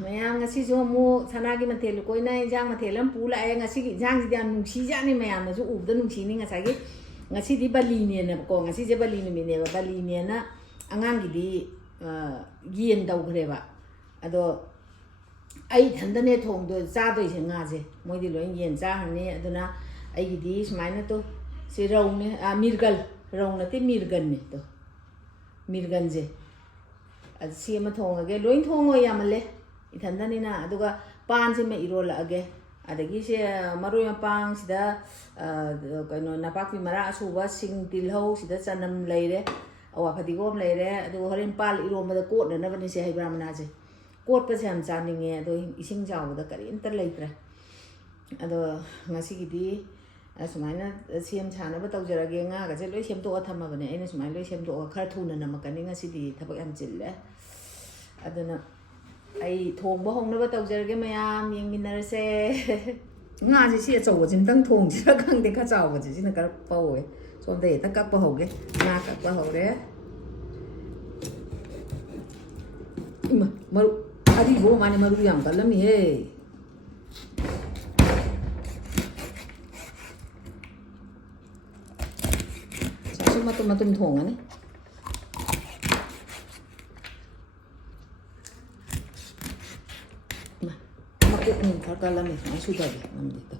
mayam ngasi jo mu sanagi mathel koi na injang mathel am pu la ngasi gi jang ji dan nungsi ja ni mayam na ju ub da nungsi ni ngasa gi ngasi di bali ne na ko ngasi je bali ni ne ba bali ne na angang gi di yen dau gre ba ado ai thanda ne thong do cha do se nga je moi di loi yen cha han ne aduna ai gi di smai na to se rau ne mirgal rau na te mirgan ne to mirgan je ad si ma thong ge loi thong o ya male ithanda ni na aduga pan se me iro la age adagi se maroi ma pang sida kaino napak pi mara asuba sing tilhau sida chanam leire awa phadigom leire adu horen pal iro ma da kot na bani se hai brahmana je kot pa se am chaninge ado ising jaw da kari inter leitre ado ngasi gi di sumaina siam chana ba tau jara ge nga ga je loi siam to athama bane aina sumai loi siam to khar thuna na makani ngasi di thabak am chille aduna ai thong ba hong na ba tau jara ge mayam yeng minarse nga ji si chau ba jin tang thong ji ra khang de ka chau ba ji na kar pau e som de ta kak ba ho ge nga kak ba ho re ima maru adi bo mane maru yang kalam he matum thong ani ma ko ni ka ka la me ma su da nam de ta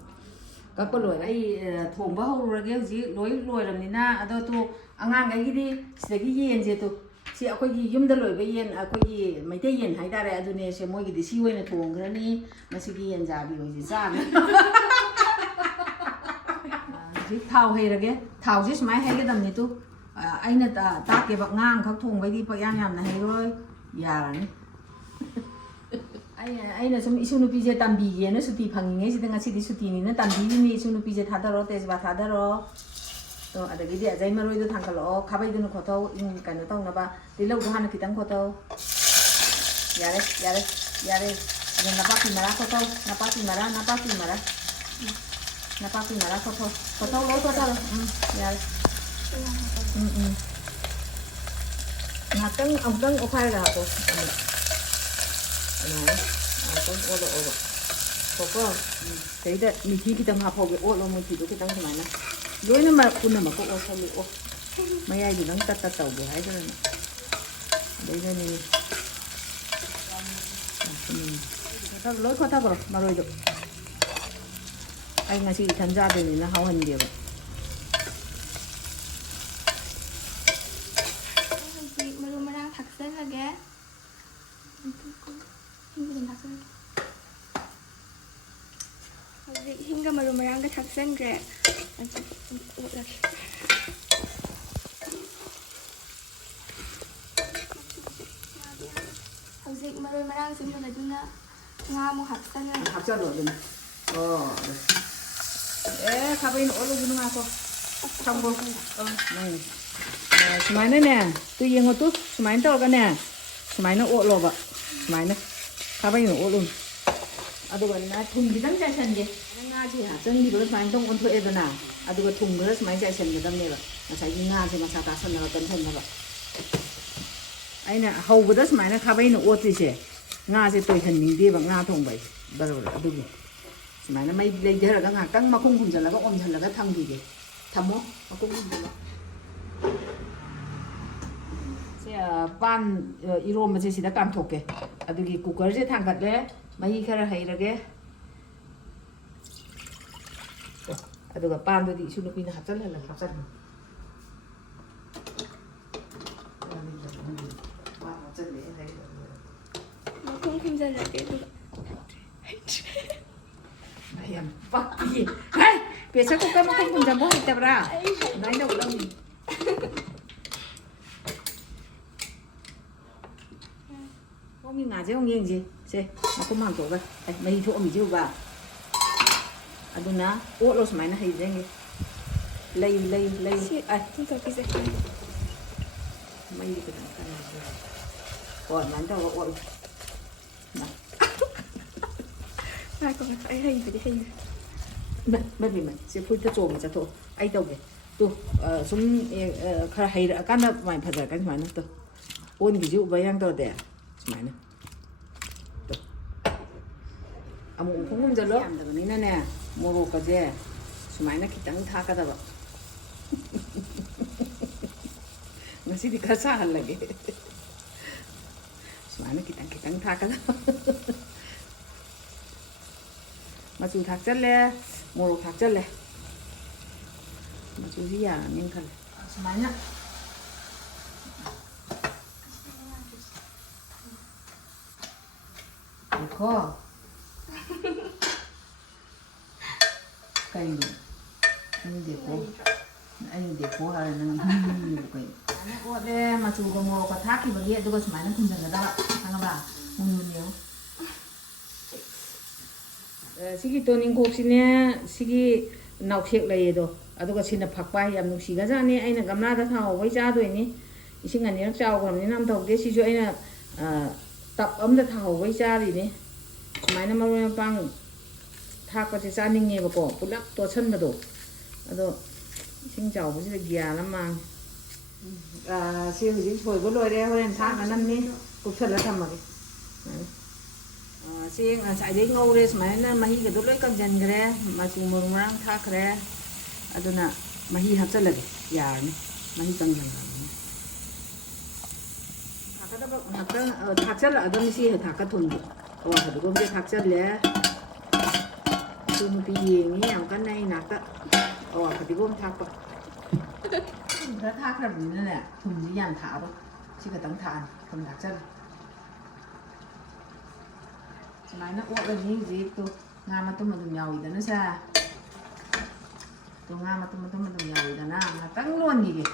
ka ko loi ai thong ba ho ra ge ji loi ram ni na ado tu angang ga gi di se gi yen je tu si akoi gi yum da loi ba yen akoi gi mai te yen hai da re adu ne se moi gi di si woi na thong gra ni ma si gi yen ja bi oi ji ja na thao hay ra ge thao ji smai hay ge dam ni tu aina ta ke bak ngang khak thong bai di pa yang yam na hay roi ya ni aina sum isu nu pi je tam bi ge na suti phangi nge sidang asi di suti ni na tam bi ni isu nu pi je thada ro te ba thada ro to ada gi di ajai ma roi du thang ka lo khabai du nu khoto in kan no tong na ba ti lo du han ki tang khoto yare na pa ki mara khoto na pa ki mara khoto lo to ta yare Natang abang okai lah tu. Nah, aku olah. Pokok, jadi misi kita ngapa ke olah mesti tu kita macam mana? Dua nama pun nama kok olah ni oh. Maya itu nang tak tahu buat itu ni. Jadi ni. Tak loi kau tak berapa maroi tu. Ai ngasih tanja tu ni, nak hawan dia. Hingga marumah ke thaksan gre. Hauzik marumah semua dah tu na ngamu thaksan. Thaksan loh tu. Oh. Kapan ini orang gunung aku? Campur. Nih. Semaina ni, tu yang itu semaina tu kan ni, semaina orang loh pak, semaina. Kapan ini orang? Aduh kan, thùng thì đắng chạy sân gì? Nga chỉ hả chân đi bữa mai đông con thuê rồi nào? Aduh cái thùng bữa mai chạy sân cái đâm này vậy. Mà chạy đi Nga thì mà sao ta sân nào tân sân nào vậy? Ai nè, hầu bữa mai nó khá bây nó ốt gì chứ? Nga thì tôi thần mình đi bằng Nga thùng vậy. Bây giờ là aduh. Mai nó mấy lên thế là các ngà căng mà không cùng giờ là các ôm thần là các thằng gì vậy? Thầm không? Mà cũng không được. Pan irom mà chỉ đã cam thuộc kì. Aduh cái cooker sẽ thằng cật đấy. Mahi khara hay rage aduga pan do di sunu pina hatal la hatal Không ra là cái ayam paki hai biasa ko ka makong punja mo ita bra nai na ulam không như ngà chứ không như gì xe nó không mang tổ vậy mấy chỗ mình chưa vào aduna ô lô máy nó hay thế nghe lây không phải cái gì mấy cái này còn bán đâu gọi ai còn phải hay phải mất vì mình sẽ phun cho trộm cho thôi ai đâu vậy tu súng khai hay đã cắn được mày phải giải cái máy nó tu ôn ví dụ với anh tôi để máy nó ꯑꯃꯨꯛ ꯈꯣꯡꯒꯨꯝꯖꯜꯂꯣ ꯌꯥꯝꯗꯕꯅꯤꯅꯅꯦ ꯃꯣꯔꯣꯛꯀꯁꯦ ꯁꯨꯃꯥꯏꯅ ꯈꯤꯇꯪ ꯊꯥꯛꯀꯗꯕ ꯉꯁꯤꯗꯤ ꯈꯔ ꯁꯥꯍꯜꯂꯒꯦ ꯁꯨꯃꯥꯏꯅ ꯈꯤꯇꯪ ꯈꯤꯇꯪ ꯊꯥꯛꯀꯗꯕ ꯃꯆꯨ ꯊꯥꯛꯆꯜꯂꯦ ꯃꯣꯔꯣꯛ ꯊꯥꯛꯆꯜꯂꯦ ꯃꯆꯨꯁꯤ ꯌꯥꯔꯅꯤꯅ ꯈꯜꯂꯦ ꯁꯨꯃꯥꯏꯅ देखो कहीं नहीं देखो नहीं देखो है नहीं कोई अने ओले मचू को मोरो का था कि बगी अदुगा सुमाइना खुंजन गदा हांगा मुनियो सिगी तोनिंग कोक्सिने सिगी नाउसेक लयेदो अदुगा सिना फक्पा याम नुसीगा जाने आइना गमलादा थाओ वै चादोइनी इसिंग अनिरक चावग्रमनि नाम थौदे सिजु आइना तप अमदा थाओ वै चारिने सुमाइना मरोय मपांग थाकपसे चानिंगेबको पुलप तोछनबदो अदो इसिंग चावबसिदा ग्यान मांग ꯁꯤ ꯍꯧꯖꯤꯛ ꯁꯣꯏꯕ ꯂꯣꯏꯔꯦ ꯍꯣꯔꯦꯟ ꯊꯥꯛꯅꯅꯕꯅꯤ ꯀꯨꯞꯁꯜꯂ ꯊꯝꯃꯒꯦ ꯁꯤ ꯉꯁꯥꯏꯗꯩ ꯉꯧꯔꯦ ꯁꯨꯃꯥꯏꯅ ꯃꯍꯤꯒꯗꯣ ꯂꯣꯏ ꯀꯪꯁꯤꯟꯈ꯭ꯔꯦ ꯃꯆꯨ ꯃꯔꯨ ꯃꯔꯥꯡ ꯊꯥꯛꯈ꯭ꯔꯦ ꯑꯗꯨꯅ ꯃꯍꯤ ꯍꯥꯞꯆꯜꯂꯒꯦ ꯌꯥꯔꯅꯤ ꯃꯍꯤ ꯀꯪꯁꯤꯟꯈ꯭ꯔꯕꯅꯤ ꯊꯥꯛꯀꯗꯕ ꯉꯥꯛꯇꯪ ꯊꯥꯛꯆꯜꯂꯛꯑꯗꯕꯅꯤ ꯁꯤ ꯍꯦꯛ ꯊꯥꯛꯀ ꯊꯨꯝꯗꯤ ꯑꯋꯥ ꯐꯗꯤꯒꯣꯝꯁꯦ ꯊꯥꯛꯆꯜꯂꯦ ꯁꯤ ꯅꯨꯄꯤ ꯌꯦꯡꯉꯤ ꯌꯥꯝ ꯀꯟꯅ ꯑꯩ ꯅꯥꯛꯇ ꯑꯋꯥ ꯐꯗꯤꯒꯣꯝ ꯊꯥꯛꯄ ꯊꯨꯝ ꯈꯔ ꯊꯥꯛꯈ꯭ꯔꯕꯅꯤꯅꯅꯦ ꯊꯨꯝꯁꯤ ꯌꯥꯝ ꯊꯥꯛꯑꯔꯣꯏ ꯁꯤ ꯈꯛꯇꯪ ꯊꯥꯛꯑꯅꯤ ꯊꯨꯝ ꯊꯥꯛꯆꯜꯂꯦ ꯁꯨꯃꯥꯏꯅ ꯑꯣꯠꯂꯅꯤ ꯍꯧꯖꯤꯛꯇꯣ ꯉꯥ ꯃꯇꯨꯝ ꯑꯗꯨꯝ ꯌꯥꯎꯏꯗꯅ ꯁꯦ ꯇꯣ ꯉꯥ ꯃꯇꯨꯝ ꯑꯗꯨꯝ ꯌꯥꯎꯏꯗꯅ ꯉꯥꯛꯇꯪ ꯂꯣꯟꯈꯤꯒꯦ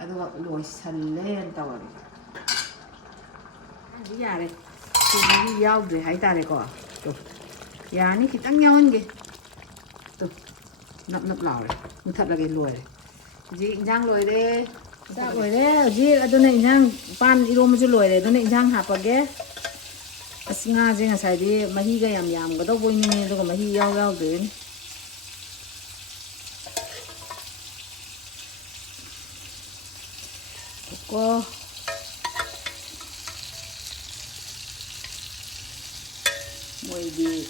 ꯑꯗꯨꯒ ꯂꯣꯏꯁꯜꯂꯦꯅ ꯇꯧꯔꯒꯦ ꯍꯧꯖꯤꯛ ꯌꯥꯔꯦ ꯊꯨꯝꯗꯤ ꯌꯥꯎꯗ꯭ꯔꯦ ꯍꯥꯏꯇꯥꯔꯦꯀꯣ ꯇꯣ ꯌꯥꯔꯅꯤ ꯈꯤꯇꯪ ꯌꯥꯎꯍꯟꯒꯦ ꯇꯣ ꯅꯞ ꯅꯞ ꯂꯥꯎꯔꯦ ꯃꯨꯊꯠꯂꯒꯦ ꯂꯣꯏꯔꯦ ꯍꯧꯖꯤꯛ ꯏꯟꯖꯥꯡ ꯂꯣꯏꯔꯦ ꯆꯥꯛ ꯂꯣꯏꯔꯦ ꯍꯧꯖꯤꯛ ꯑꯗꯨꯅ ꯏꯟꯖꯥꯡ ꯄꯥꯟ ꯏꯔꯣꯝꯕꯁꯨ ꯂꯣꯏꯔꯦ ꯑꯗꯨꯅ ꯏꯟꯖꯥꯡ ꯍꯥꯞꯄꯒꯦ ꯑꯁ ꯉꯥꯁꯦ ꯉꯁꯥꯏꯗꯤ ꯃꯍꯤꯒ ꯌꯥꯝ ꯌꯥꯝꯒꯗꯧꯕꯣꯏ ꯅꯤꯡꯉꯦ ꯑꯗꯨꯒ ꯃꯍꯤ ꯏꯌꯥꯎ ꯌꯥꯎꯗ꯭ꯔꯦꯅꯦ ꯀꯣ ꯃꯣꯏꯗꯤ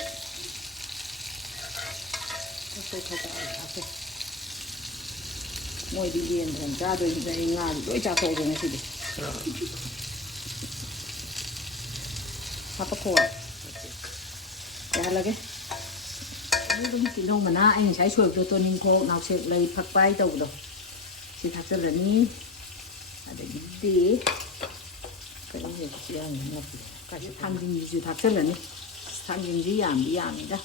ꯃꯣꯏꯗꯤ ꯌꯦꯟ ꯊꯣꯡ ꯆꯥꯗꯣꯏꯁꯤꯗ ꯑꯩ ꯉꯥꯗꯤ ꯂꯣꯏ ꯆꯥꯊꯣꯛꯑꯒꯦ ꯉꯁꯤꯗꯤ ꯍꯥꯞꯄꯈꯣ ꯌꯥꯍꯜꯂꯒꯦ ꯑꯗꯨꯝ ꯇꯤꯜꯍꯧ ꯃꯅꯥ ꯑꯩ ꯉꯁꯥꯏ ꯁꯣꯏꯕꯗꯣ ꯇꯣꯅꯤꯡꯈꯣꯛ ꯅꯥꯎꯁꯦꯛ ꯂꯩ ꯐꯛꯄꯥꯏ ꯇꯧꯕꯗꯣ ꯁꯤ ꯊꯥꯛꯆꯜꯂꯅꯤ ꯑꯗꯒꯤꯗꯤ ꯀꯔꯤꯁꯦ ꯌꯥꯝꯅ ꯅꯠꯇꯦ ꯀꯥꯏꯁꯦ ꯊꯥꯡꯖꯤꯡꯁꯤꯁꯨ ꯊꯥꯛꯆꯜꯂꯅꯤ ꯊꯥꯡꯖꯤꯡꯁꯤ ꯌꯥꯝꯗꯤ ꯌꯥꯝꯃꯤꯗ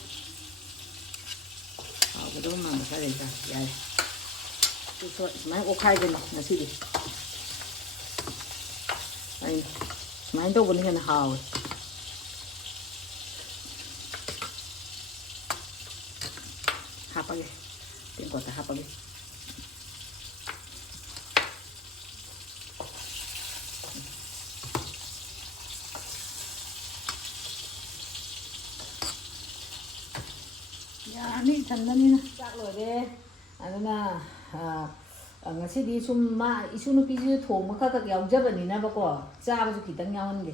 ꯍꯥꯎꯒꯗꯧꯕ ꯃꯥꯟꯕ ꯈꯔ ꯂꯩꯇꯥꯔꯦ ꯌꯥꯔꯦ ꯁꯨꯃꯥꯏꯅ ꯑꯣꯠꯈꯥꯏꯗꯅ ꯉꯁꯤꯗꯤ ꯑꯩꯅ ꯁꯨꯃꯥꯏꯅ ꯇꯧꯕꯅ ꯍꯦꯟꯅ ꯍꯥꯎꯋꯦ ꯍꯥꯞꯄꯒꯦ ꯇꯦꯡꯀꯣꯠꯇ ꯍꯥꯞꯄꯒꯦ ꯌꯥꯔꯅꯤ ꯏꯊꯟꯗꯅꯤꯅ ꯆꯥꯛ ꯂꯣꯏꯔꯦ ꯑꯗꯨꯅ ꯉꯁꯤꯗꯤ ꯁꯨꯝ ꯏꯁꯨ ꯅꯨꯄꯤꯁꯤꯁꯨ ꯊꯣꯡꯕ ꯈꯛ ꯌꯥꯎꯖꯕꯅꯤꯅꯕꯀꯣ ꯆꯥꯕꯁꯨꯈꯤꯇꯪ ꯌꯥꯎꯍꯟꯒꯦ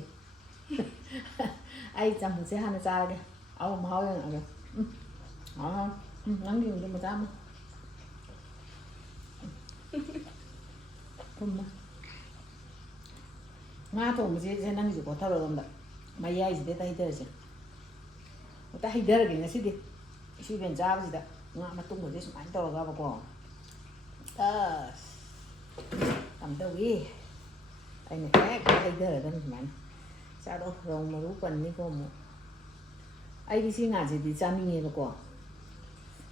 ꯑꯩ ꯆꯝꯐꯨꯠꯁꯦ ꯍꯥꯟꯅ ꯆꯥꯔꯒꯦ ꯑꯧ ꯃꯍꯥꯎ ꯌꯦꯡꯉꯛꯑꯒꯦ ꯅꯪꯒꯤ ꯌꯨꯝꯗ ꯃꯆꯥ ꯑꯃ ꯊꯨꯝꯃ ꯉꯥ ꯊꯣꯡꯕꯁꯦ ꯅꯪꯒꯤꯁꯨ ꯈꯣꯊꯔꯣ ꯑꯗꯣꯝꯗ ꯃꯌꯥꯏꯁꯤꯗ ꯍꯩꯊꯔꯁꯦ ꯑꯝꯇ ꯍꯩꯊꯔꯒꯦ ꯉꯁꯤꯗꯤ ꯏꯁꯨ ꯏꯕꯦꯟ ꯆꯥꯕꯁꯤꯗ ꯉꯥ ꯃꯇꯨꯡꯒꯁꯦ ꯁꯨꯃꯥꯏꯅ ꯇꯧꯔꯒꯕꯀꯣ ꯑꯁ ꯀꯝꯗꯧꯏ ꯑꯩꯅ ꯍꯦꯛ ꯍꯩꯊꯔꯗꯕꯅꯤ ꯁꯨꯃꯥꯏꯅ ꯆꯥꯗꯣ ꯔꯧ ꯃꯔꯨ ꯄꯟꯅꯤꯀꯣ ꯑꯃꯨꯛ ꯑꯩꯗꯤ ꯁꯤ ꯉꯥꯁꯤꯗꯤ ꯆꯥꯅꯤꯡꯉꯦꯕꯀꯣ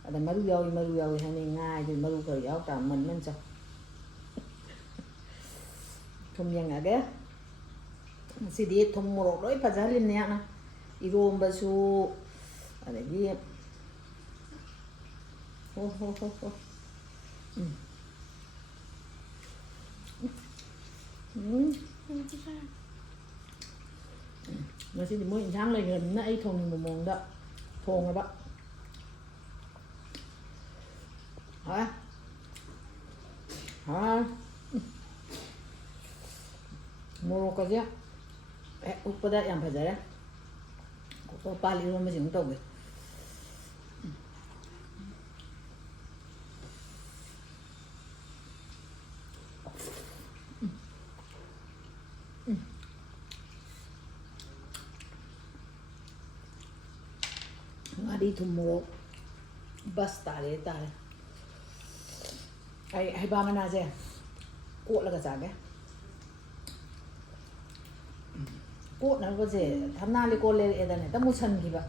ꯑꯗ ꯃꯔꯨ ꯌꯥꯎꯏ ꯍꯥꯏꯅꯤ ꯉꯥ ꯍꯥꯏꯗꯤ ꯃꯔꯨ ꯈꯔ ꯌꯥꯎꯇꯥ ꯃꯟ ꯆꯥꯎ ꯊꯨꯝ ꯌꯦꯡꯉꯒꯦ ꯉꯁꯤꯗꯤ ꯊꯨꯝ ꯃꯣꯔꯣꯛ ꯂꯣꯏ ꯐꯖꯍꯜꯂꯤꯕꯅꯦ ꯌꯥꯝꯅ ꯏꯔꯣꯝꯕꯁꯨ ꯑꯗꯒꯤ ꯍꯣ ꯉꯁꯤꯗꯤ ꯃꯣꯏ ꯏꯟꯁꯥꯡ ꯂꯩꯈ꯭ꯔꯕꯅꯤꯅ ꯑꯩ ꯊꯣꯡꯅꯤꯡꯕ ꯃꯑꯣꯡꯗ ꯊꯣꯡꯉꯕ ꯃꯣꯔꯣꯛꯀꯁꯦ ꯍꯦꯛ ꯎꯞꯄꯗ ꯌꯥꯝ ꯐꯖꯔꯦ ꯄꯥꯜ ꯏꯔꯣꯟꯕꯁꯤ ꯑꯃꯨꯛ ꯇꯧꯒꯦ ꯉꯥꯔꯤ ꯊꯨꯝ ꯃꯣꯔꯣꯛ ꯕꯁ ꯇꯥꯔꯦ ꯇꯥꯔꯦ ꯑꯩ ꯍꯩꯕꯥ ꯃꯅꯥꯁꯦ ꯀꯣꯠꯂꯒ ꯆꯥꯒꯦ ꯀꯣꯠꯅꯕꯁꯦ ꯊꯝꯅꯥ ꯂꯩꯀꯣꯜ ꯂꯩꯔꯛꯑꯦꯗꯅ ꯍꯦꯛꯇ ꯃꯨꯁꯟꯈꯤꯕ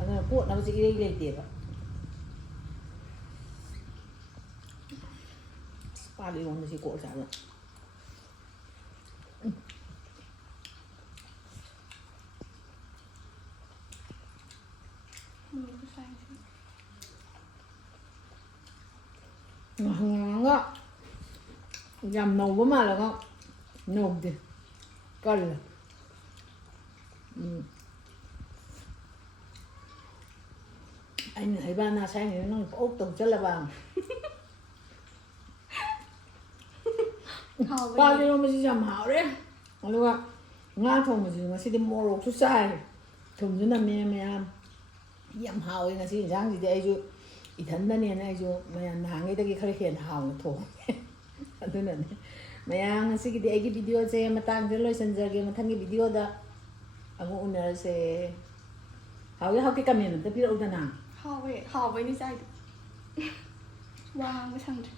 ꯑꯗꯨꯅ ꯀꯣꯠꯅꯕꯁꯦ ꯏꯔꯩ ꯂꯩꯇꯦꯕ ꯄꯥꯜ ꯏꯔꯣꯟꯕꯁꯤ ꯀꯣꯠ ꯆꯥꯕ ꯉꯥꯡꯉꯒ ꯌꯥꯝ ꯅꯧꯕ ꯃꯥꯜꯂꯒ ꯅꯧꯗꯦ ꯀꯜꯂꯦ ꯑꯩꯅ ꯍꯩꯕꯥꯅꯥ ꯁꯥꯏꯉꯩꯗ ꯅꯪ ꯄꯣꯛ ꯇꯧꯁꯜꯂꯕ ꯄꯥꯜ ꯏꯔꯣꯟꯕꯁꯤꯁꯨ ꯌꯥꯝ ꯍꯥꯎꯔꯦ ꯑꯗꯨꯒ ꯉꯥ ꯊꯣꯡꯕꯁꯤꯁꯨ ꯉꯁꯤꯗꯤ ꯃꯣꯔꯣꯛꯁꯨ ꯆꯥꯏ ꯊꯨꯝꯁꯨ ꯅꯝꯃꯦ ꯃꯌꯥꯝ ꯌꯥꯝ ꯍꯥꯎꯋꯦ ꯉꯁꯤ ꯌꯦꯟꯁꯥꯡꯁꯤꯗꯤ ꯑꯩꯁꯨ ꯏꯊꯟꯗꯅꯦꯅ ꯑꯩꯁꯨ ꯃꯌꯥꯝ ꯅꯍꯥꯟꯉꯩꯗꯒꯤ ꯈꯔ ꯍꯦꯟꯅ ꯍꯥꯎꯅ ꯊꯣꯡꯉꯦ ꯑꯗꯨꯅꯅꯦ ꯃꯌꯥꯝ ꯉꯁꯤꯒꯤꯗꯤ ꯑꯩꯒꯤ ꯚꯤꯗꯤꯑꯣꯁꯦ ꯃꯇꯥꯡꯁꯤꯗ ꯂꯣꯏꯁꯤꯟꯖꯔꯒꯦ ꯃꯊꯪꯒꯤ ꯚꯤꯗꯤꯑꯣꯗ ꯑꯃꯨꯛ ꯎꯅꯔꯁꯦ ꯍꯥꯎꯋꯤ ꯍꯥꯎꯇꯦ ꯀꯃꯦꯟ ꯑꯝꯇ ꯄꯤꯔꯛꯎꯗꯅ ꯍꯥꯎꯋꯦ ꯍꯥꯎꯕꯩꯅꯤ ꯆꯥꯏꯗꯣ ꯋꯥ ꯉꯥꯡꯕ ꯁꯪꯗ꯭ꯔꯦ